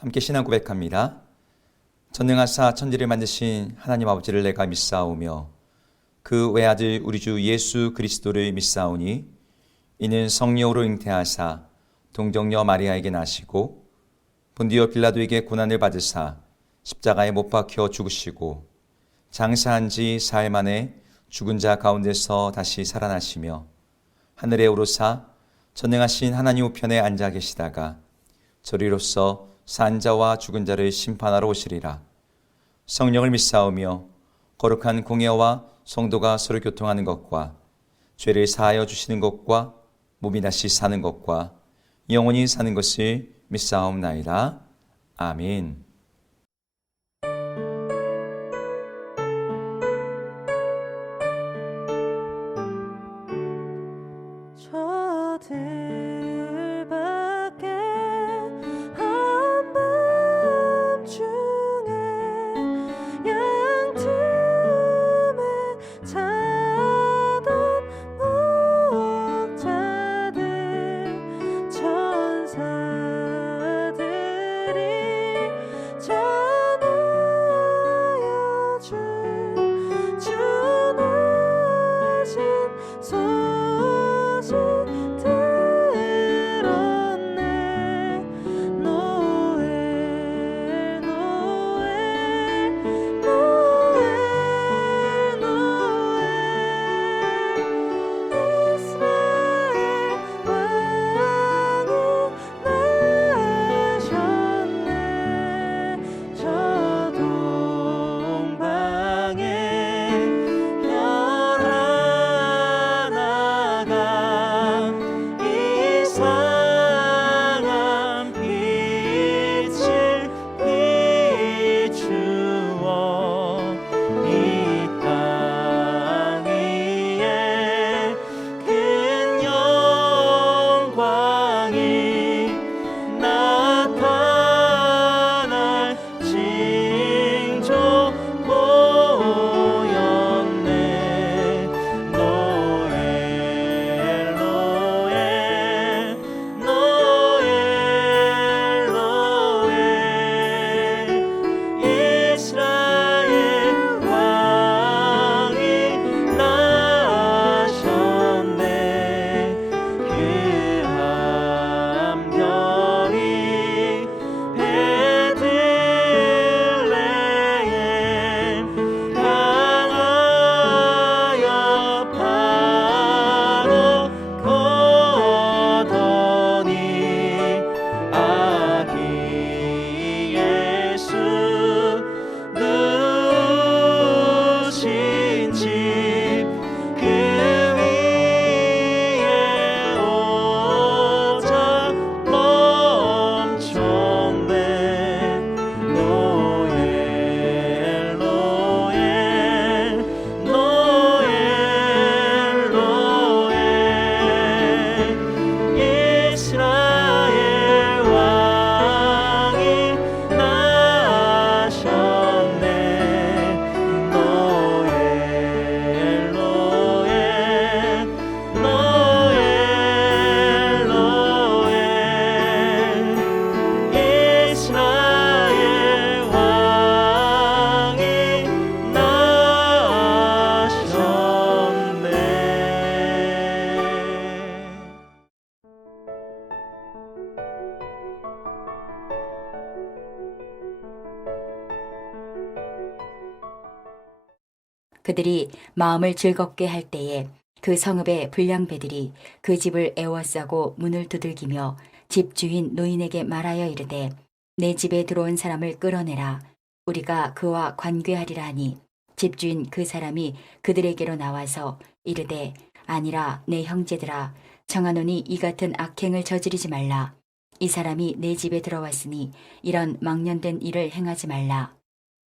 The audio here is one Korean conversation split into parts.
함께 신앙 고백합니다. 전능하사 천지를 만드신 하나님 아버지를 내가 믿사오며 그 외아들 우리 주 예수 그리스도를 믿사오니 이는 성령으로 잉태하사 동정녀 마리아에게 나시고 본디오 빌라도에게 고난을 받으사 십자가에 못 박혀 죽으시고 장사한 지 사흘 만에 죽은 자 가운데서 다시 살아나시며 하늘에 오르사 전능하신 하나님 우편에 앉아 계시다가 저리로서 산 자와 죽은 자를 심판하러 오시리라. 성령을 믿사오며 거룩한 공예와 성도가 서로 교통하는 것과 죄를 사하여 주시는 것과 몸이 다시 사는 것과 영원히 사는 것을 믿사옵나이다. 아멘. 저 들밖에 한밤중에 양틈에 자던 목자들 천사들이 전하여 주 나신 소식 들었네. 노엘 노엘 노엘 노엘 이스라엘 왕이 나셨네. 저 동방에 별 하나가 이상한 빛을 비추어 이 땅 위에 큰 영광이 나타날 징조 보였네. 노엘 노엘 노엘 노엘 이스라엘 왕이 나셨네. 그 함별이 베들레헴 향하여 바로 거더니 아기 예수 누우신 집 그 위에 오자 멈췄네. 노엘 노엘 노엘 노엘 이스라엘 왕이 나셨네. 노엘 노엘 노엘 노엘 이스라엘 왕이 나셨네. 그들이 마음을 즐겁게 할 때에 그 성읍의 불량배들이 그 집을 에워싸고 문을 두들기며 집 주인 노인에게 말하여 이르되 내 집에 들어온 사람을 끌어내라. 우리가 그와 관궤하리라 하니 집주인 그 사람이 그들에게로 나와서 이르되 아니라 내 형제들아 청하노니 이 같은 악행을 저지르지 말라. 이 사람이 내 집에 들어왔으니 이런 망령된 일을 행하지 말라.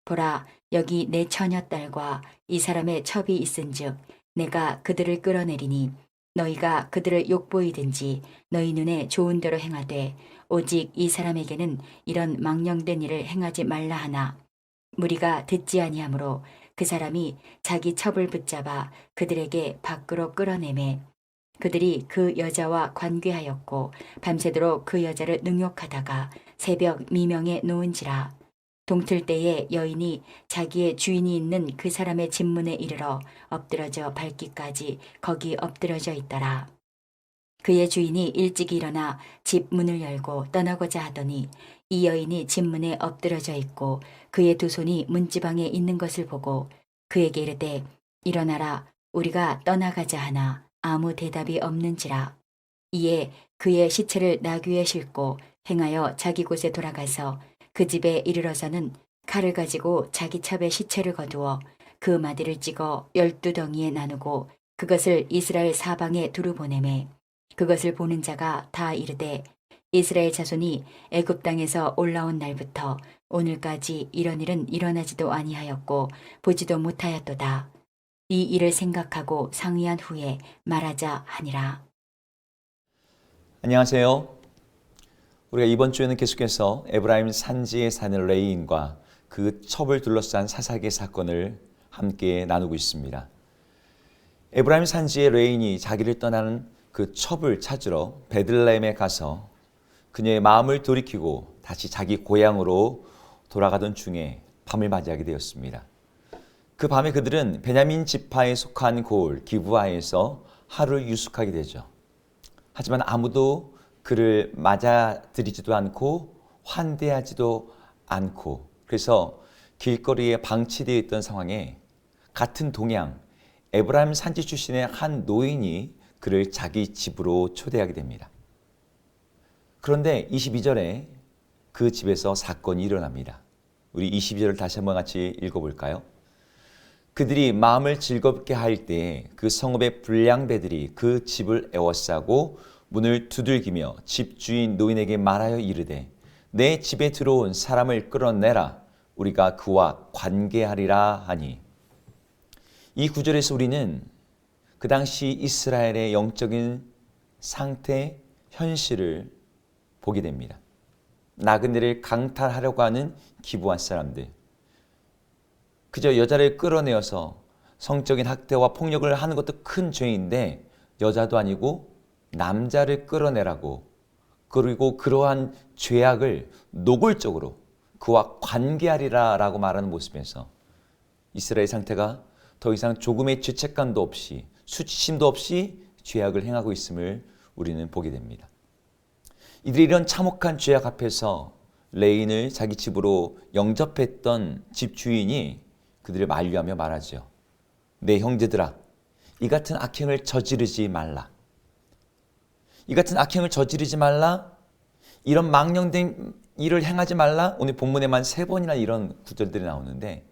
보라 여기 내 처녀딸과 이 사람의 첩이 있은즉 내가 그들을 끌어내리니 너희가 그들을 욕보이든지 너희 눈에 좋은 대로 행하되 오직 이 사람에게는 이런 망령된 일을 행하지 말라 하나 무리가 듣지 아니하므로 그 사람이 자기 첩을 붙잡아 그들에게 밖으로 끌어내매 그들이 그 여자와 관계하였고 밤새도록 그 여자를 능욕하다가 새벽 미명에 놓은지라. 동틀 때에 여인이 자기의 주인이 있는 그 사람의 집 문에 이르러 엎드러져 밟기까지 거기 엎드러져 있더라. 그의 주인이 일찍 일어나 집 문을 열고 떠나고자 하더니 이 여인이 집 문에 엎드러져 있고 그의 두 손이 문지방에 있는 것을 보고 그에게 이르되 일어나라 우리가 떠나가자 하나 아무 대답이 없는지라. 이에 그의 시체를 나귀에 싣고 행하여 자기 곳에 돌아가서 그 집에 이르러서는 칼을 가지고 자기 첩의 시체를 거두어 그 마디를 찍어 12덩이에 나누고 그것을 이스라엘 사방에 두루 보내매 그것을 보는 자가 다 이르되 이스라엘 자손이 애굽 땅에서 올라온 날부터 오늘까지 이런 일은 일어나지도 아니하였고 보지도 못하였도다. 이 일을 생각하고 상의한 후에 말하자 하니라. 안녕하세요. 우리가 이번 주에는 계속해서 에브라임 산지에 사는 레인과 그 첩을 둘러싼 사사기의 사건을 함께 나누고 있습니다. 에브라임 산지의 레인이 자기를 떠나는 그 첩을 찾으러 베들레헴에 가서 그녀의 마음을 돌이키고 다시 자기 고향으로 돌아가던 중에 밤을 맞이하게 되었습니다. 그 밤에 그들은 베냐민 지파에 속한 고을 기브아에서 하루를 유숙하게 되죠. 하지만 아무도 그를 맞아들이지도 않고 환대하지도 않고 그래서 길거리에 방치되어 있던 상황에 같은 동양 에브라임 산지 출신의 한 노인이 그를 자기 집으로 초대하게 됩니다. 그런데 22절에 그 집에서 사건이 일어납니다. 우리 22절을 다시 한번 같이 읽어볼까요? 그들이 마음을 즐겁게 할 때에 그 성읍의 불량배들이 그 집을 에워싸고 문을 두들기며 집주인 노인에게 말하여 이르되 내 집에 들어온 사람을 끌어내라 우리가 그와 관계하리라 하니. 이 구절에서 우리는 그 당시 이스라엘의 영적인 상태, 현실을 보게 됩니다. 나그네를 강탈하려고 하는 기브아 사람들. 그저 여자를 끌어내어서 성적인 학대와 폭력을 하는 것도 큰 죄인데 여자도 아니고 남자를 끌어내라고 그리고 그러한 죄악을 노골적으로 그와 관계하리라 라고 말하는 모습에서 이스라엘 상태가 더 이상 조금의 죄책감도 없이 수치심도 없이 죄악을 행하고 있음을 우리는 보게 됩니다. 이들이 이런 참혹한 죄악 앞에서 레인을 자기 집으로 영접했던 집주인이 그들을 만류하며 말하죠. 내 형제들아, 이 같은 악행을 저지르지 말라. 이 같은 악행을 저지르지 말라. 이런 망령된 일을 행하지 말라. 오늘 본문에만 3번이나 이런 구절들이 나오는데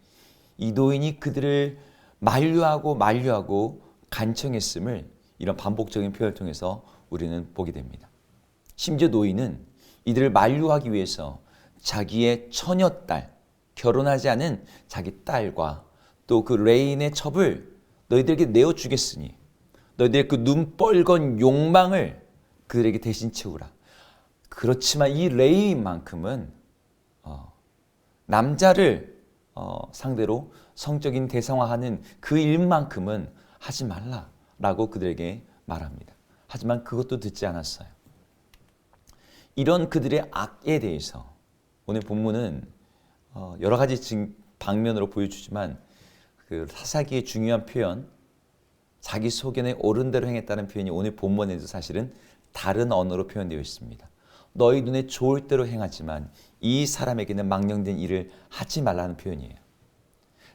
이 노인이 그들을 만류하고 간청했음을 이런 반복적인 표현을 통해서 우리는 보게 됩니다. 심지어 노인은 이들을 만류하기 위해서 자기의 처녀딸, 결혼하지 않은 자기 딸과 또 그 레인의 첩을 너희들에게 내어주겠으니 너희들의 그 눈뻘건 욕망을 그들에게 대신 채우라. 그렇지만 이 레인만큼은 남자를 상대로 성적인 대상화하는 그 일만큼은 하지 말라라고 그들에게 말합니다. 하지만 그것도 듣지 않았어요. 이런 그들의 악에 대해서 오늘 본문은 여러 가지 방면으로 보여주지만 그 사사기의 중요한 표현, 자기 소견에 옳은 대로 행했다는 표현이 오늘 본문에도 사실은 다른 언어로 표현되어 있습니다. 너희 눈에 좋을 대로 행하지만 이 사람에게는 망령된 일을 하지 말라는 표현이에요.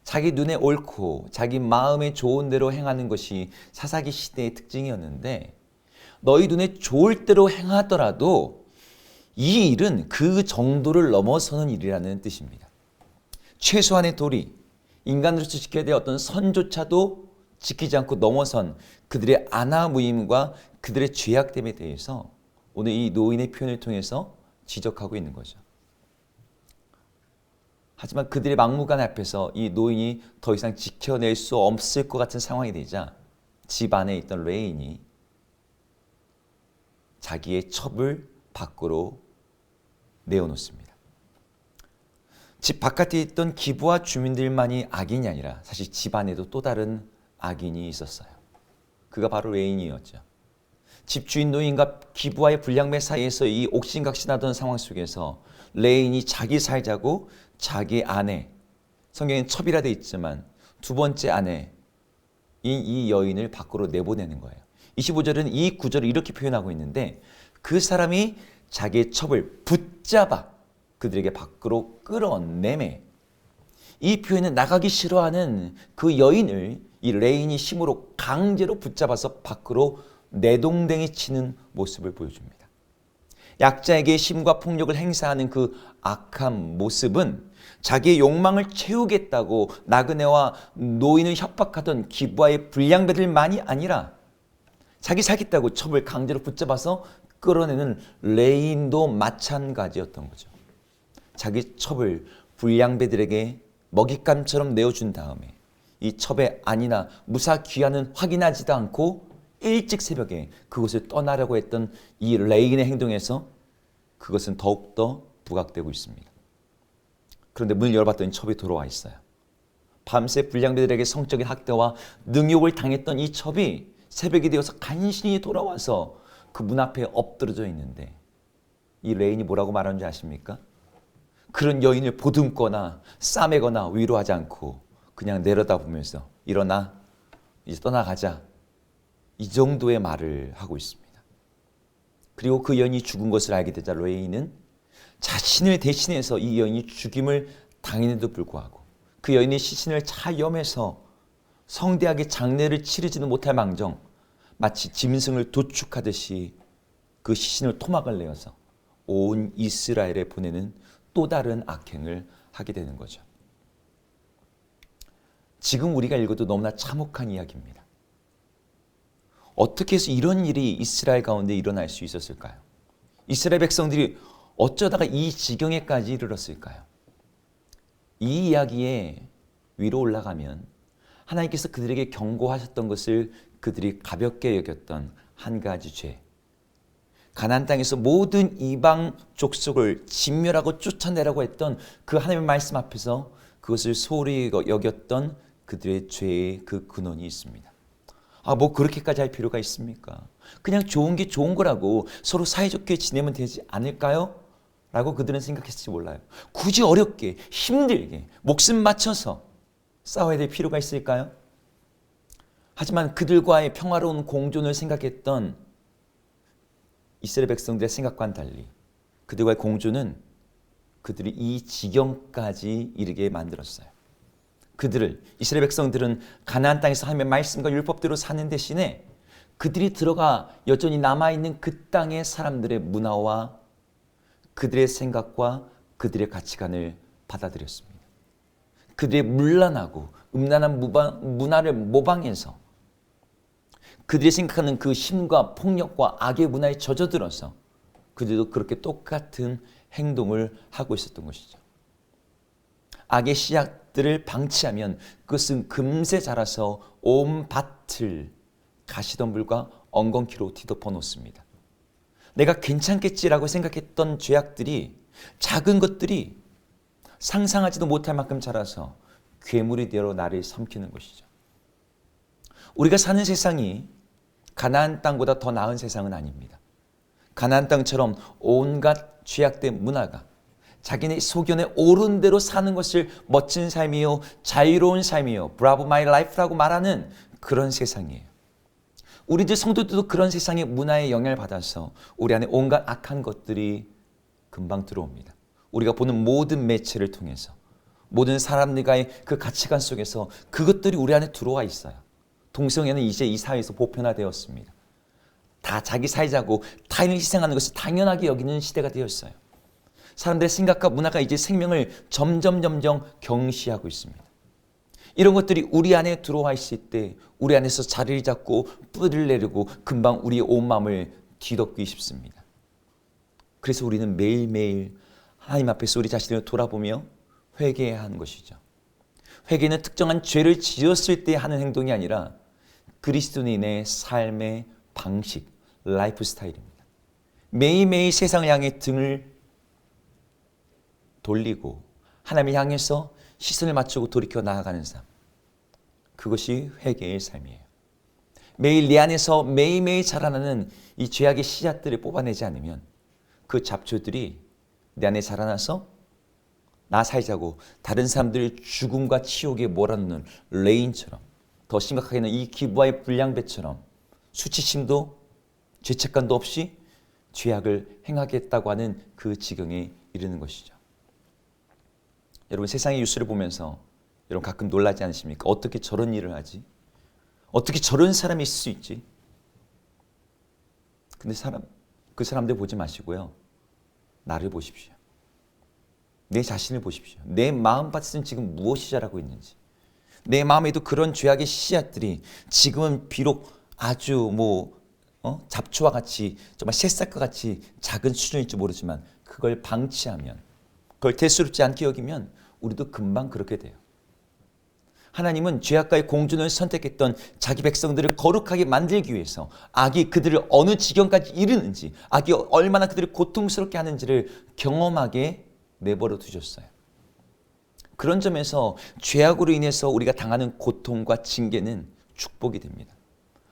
자기 눈에 옳고 자기 마음에 좋은 대로 행하는 것이 사사기 시대의 특징이었는데 너희 눈에 좋을 대로 행하더라도 이 일은 그 정도를 넘어서는 일이라는 뜻입니다. 최소한의 도리, 인간으로서 지켜야 될 어떤 선조차도 지키지 않고 넘어선 그들의 안하무임과 그들의 죄악됨에 대해서 오늘 이 노인의 표현을 통해서 지적하고 있는 거죠. 하지만 그들의 막무가내 앞에서 이 노인이 더 이상 지켜낼 수 없을 것 같은 상황이 되자 집 안에 있던 레인이 자기의 첩을 밖으로 내어놓습니다. 집 바깥에 있던 기브아 주민들만이 악인이 아니라 사실 집 안에도 또 다른 악인이 있었어요. 그가 바로 레인이었죠. 집주인 노인과 기부와의 불량배 사이에서 이 옥신각신하던 상황 속에서 레인이 자기 살자고 자기 아내, 성경엔 첩이라 돼 있지만 두 번째 아내 이 여인을 밖으로 내보내는 거예요. 25절은 이 구절을 이렇게 표현하고 있는데 그 사람이 자기의 첩을 붙잡아 그들에게 밖으로 끌어내매. 이 표현은 나가기 싫어하는 그 여인을 이 레인이 힘으로 강제로 붙잡아서 밖으로 내동댕이 치는 모습을 보여줍니다. 약자에게 힘과 폭력을 행사하는 그 악한 모습은 자기의 욕망을 채우겠다고 나그네와 노인을 협박하던 기부와의 불량배들만이 아니라 자기 살겠다고 첩을 강제로 붙잡아서 끌어내는 레인도 마찬가지였던 거죠. 자기 첩을 불량배들에게 먹잇감처럼 내어준 다음에 이 첩의 안이나 무사 귀환은 확인하지도 않고 일찍 새벽에 그곳을 떠나려고 했던 이 레인의 행동에서 그것은 더욱더 부각되고 있습니다. 그런데 문을 열어봤더니 첩이 돌아와 있어요. 밤새 불량배들에게 성적인 학대와 능욕을 당했던 이 첩이 새벽이 되어서 간신히 돌아와서 그 문 앞에 엎드러져 있는데 이 레인이 뭐라고 말하는 줄 아십니까? 그런 여인을 보듬거나 싸매거나 위로하지 않고 그냥 내려다보면서 일어나 이제 떠나가자, 이 정도의 말을 하고 있습니다. 그리고 그 여인이 죽은 것을 알게 되자 레인은 자신을 대신해서 이 여인이 죽임을 당했는데도 불구하고 그 여인의 시신을 잘 염해서 성대하게 장례를 치르지는 못할 망정 마치 짐승을 도축하듯이 그 시신을 토막을 내어서 온 이스라엘에 보내는 또 다른 악행을 하게 되는 거죠. 지금 우리가 읽어도 너무나 참혹한 이야기입니다. 어떻게 해서 이런 일이 이스라엘 가운데 일어날 수 있었을까요? 이스라엘 백성들이 어쩌다가 이 지경에까지 이르렀을까요? 이 이야기에 위로 올라가면 하나님께서 그들에게 경고하셨던 것을 그들이 가볍게 여겼던 한 가지 죄, 가나안 땅에서 모든 이방 족속을 진멸하고 쫓아내라고 했던 그 하나님의 말씀 앞에서 그것을 소홀히 여겼던 그들의 죄의 그 근원이 있습니다. 뭐 그렇게까지 할 필요가 있습니까? 그냥 좋은 게 좋은 거라고 서로 사이좋게 지내면 되지 않을까요? 라고 그들은 생각했을지 몰라요. 굳이 어렵게 힘들게 목숨 맞춰서 싸워야 될 필요가 있을까요? 하지만 그들과의 평화로운 공존을 생각했던 이스라엘 백성들의 생각과는 달리 그들과의 공존은 그들이 이 지경까지 이르게 만들었어요. 그들을, 이스라엘 백성들은 가나안 땅에서 하나님의 말씀과 율법대로 사는 대신에 그들이 들어가 여전히 남아있는 그 땅의 사람들의 문화와 그들의 생각과 그들의 가치관을 받아들였습니다. 그들의 문란하고 음란한 문화를 모방해서 그들이 생각하는 그 힘과 폭력과 악의 문화에 젖어들어서 그들도 그렇게 똑같은 행동을 하고 있었던 것이죠. 악의 씨앗들을 방치하면 그것은 금세 자라서 온 밭을 가시덤불과 엉겅퀴로 뒤덮어 놓습니다. 내가 괜찮겠지라고 생각했던 죄악들이, 작은 것들이 상상하지도 못할 만큼 자라서 괴물이 되어 나를 삼키는 것이죠. 우리가 사는 세상이 가나안 땅보다 더 나은 세상은 아닙니다. 가나안 땅처럼 온갖 죄악된 문화가 자기네 소견에 옳은 대로 사는 것을 멋진 삶이요, 자유로운 삶이요, 브라보 마이 라이프라고 말하는 그런 세상이에요. 우리들 성도들도 그런 세상의 문화에 영향을 받아서 우리 안에 온갖 악한 것들이 금방 들어옵니다. 우리가 보는 모든 매체를 통해서 모든 사람들과의 그 가치관 속에서 그것들이 우리 안에 들어와 있어요. 동성애는 이제 이 사회에서 보편화되었습니다. 다 자기 살자고 타인을 희생하는 것을 당연하게 여기는 시대가 되었어요. 사람들의 생각과 문화가 이제 생명을 점점 경시하고 있습니다. 이런 것들이 우리 안에 들어와 있을 때 우리 안에서 자리를 잡고 뿌리를 내리고 금방 우리의 온 마음을 뒤덮기 쉽습니다. 그래서 우리는 매일매일 하나님 앞에서 우리 자신을 돌아보며 회개해야 하는 것이죠. 회개는 특정한 죄를 지었을 때 하는 행동이 아니라 그리스도인의 삶의 방식, 라이프 스타일입니다. 매일매일 세상을 향해 등을 돌리고 하나님을 향해서 시선을 맞추고 돌이켜 나아가는 삶. 그것이 회개의 삶이에요. 매일 내 안에서 매일매일 자라나는 이 죄악의 씨앗들을 뽑아내지 않으면 그 잡초들이 내 안에 자라나서 나 살자고 다른 사람들을 죽음과 치욕에 몰아넣는 레인처럼, 더 심각하게는 이 기부와의 불량배처럼 수치심도 죄책감도 없이 죄악을 행하겠다고 하는 그 지경에 이르는 것이죠. 여러분, 세상의 뉴스를 보면서 여러분 가끔 놀라지 않으십니까? 어떻게 저런 일을 하지? 어떻게 저런 사람이 있을 수 있지? 근데 그 사람들 보지 마시고요. 나를 보십시오. 내 자신을 보십시오. 내 마음밭에는 지금 무엇이 자라고 있는지. 내 마음에도 그런 죄악의 씨앗들이 지금은 비록 아주 잡초와 같이 정말 새싹과 같이 작은 수준일지 모르지만 그걸 방치하면, 그걸 대수롭지 않게 여기면 우리도 금방 그렇게 돼요. 하나님은 죄악과의 공존을 선택했던 자기 백성들을 거룩하게 만들기 위해서 악이 그들을 어느 지경까지 이르는지, 악이 얼마나 그들을 고통스럽게 하는지를 경험하게 내버려 두셨어요. 그런 점에서 죄악으로 인해서 우리가 당하는 고통과 징계는 축복이 됩니다.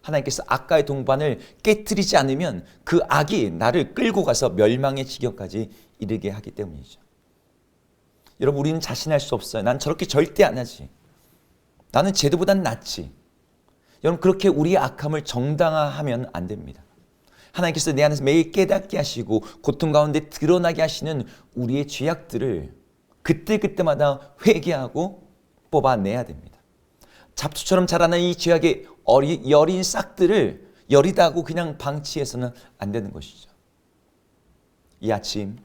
하나님께서 악과의 동반을 깨트리지 않으면 그 악이 나를 끌고 가서 멸망의 지경까지 이르게 하기 때문이죠. 여러분, 우리는 자신할 수 없어요. 난 저렇게 절대 안 하지. 나는 쟤들보단 낫지. 여러분, 그렇게 우리의 악함을 정당화하면 안 됩니다. 하나님께서 내 안에서 매일 깨닫게 하시고 고통 가운데 드러나게 하시는 우리의 죄악들을 그때그때마다 회개하고 뽑아내야 됩니다. 잡초처럼 자라는 이 죄악의 여린 싹들을 여리다고 그냥 방치해서는 안 되는 것이죠. 이 아침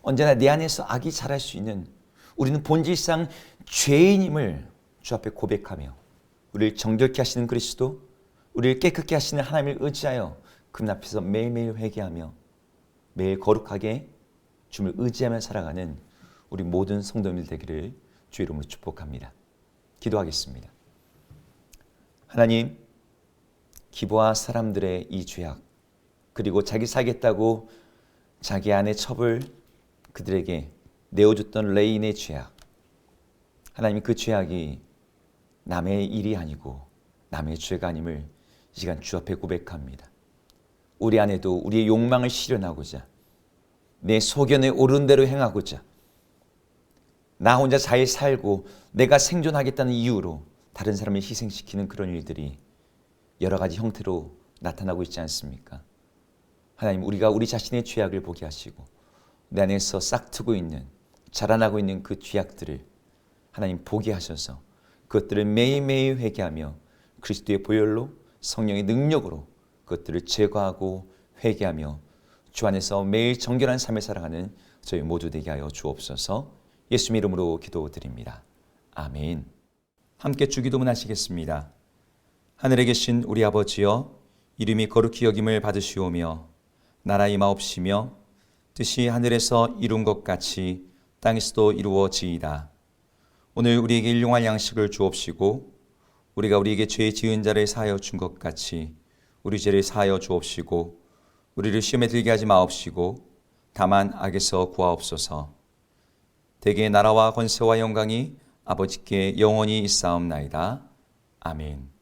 언제나 내 안에서 악이 자랄 수 있는, 우리는 본질상 죄인임을 주 앞에 고백하며 우리를 정결케 하시는 그리스도, 우리를 깨끗게 하시는 하나님을 의지하여 그분 앞에서 매일매일 회개하며 매일 거룩하게 주님을 의지하며 살아가는 우리 모든 성도님들 되기를 주의 이름으로 축복합니다. 기도하겠습니다. 하나님, 기부와 사람들의 이 죄악, 그리고 자기 살겠다고 자기 안의 첩을 그들에게 내어줬던 레인의 죄악, 하나님, 그 죄악이 남의 일이 아니고 남의 죄가 아님을 이 시간 주 앞에 고백합니다. 우리 안에도 우리의 욕망을 실현하고자, 내 소견에 오른 대로 행하고자, 나 혼자 잘 살고 내가 생존하겠다는 이유로 다른 사람을 희생시키는 그런 일들이 여러 가지 형태로 나타나고 있지 않습니까? 하나님, 우리가 우리 자신의 죄악을 보게 하시고 내 안에서 싹트고 있는, 자라나고 있는 그 죄악들을 하나님 보게 하셔서 그것들을 매일매일 회개하며 그리스도의 보혈로, 성령의 능력으로 그것들을 제거하고 회개하며 주 안에서 매일 정결한 삶을 살아가는 저희 모두 되게 하여 주옵소서. 예수님 이름으로 기도드립니다. 아멘. 함께 주기도문 하시겠습니다. 하늘에 계신 우리 아버지여, 이름이 거룩히 여김을 받으시오며 나라 임하옵시며 뜻이 하늘에서 이룬 것 같이 땅에서도 이루어지이다. 오늘 우리에게 일용할 양식을 주옵시고 우리가 우리에게 죄 지은 자를 사하여 준 것 같이 우리 죄를 사하여 주옵시고 우리를 시험에 들게 하지 마옵시고 다만 악에서 구하옵소서. 대개 나라와 권세와 영광이 아버지께 영원히 있사옵나이다. 아멘.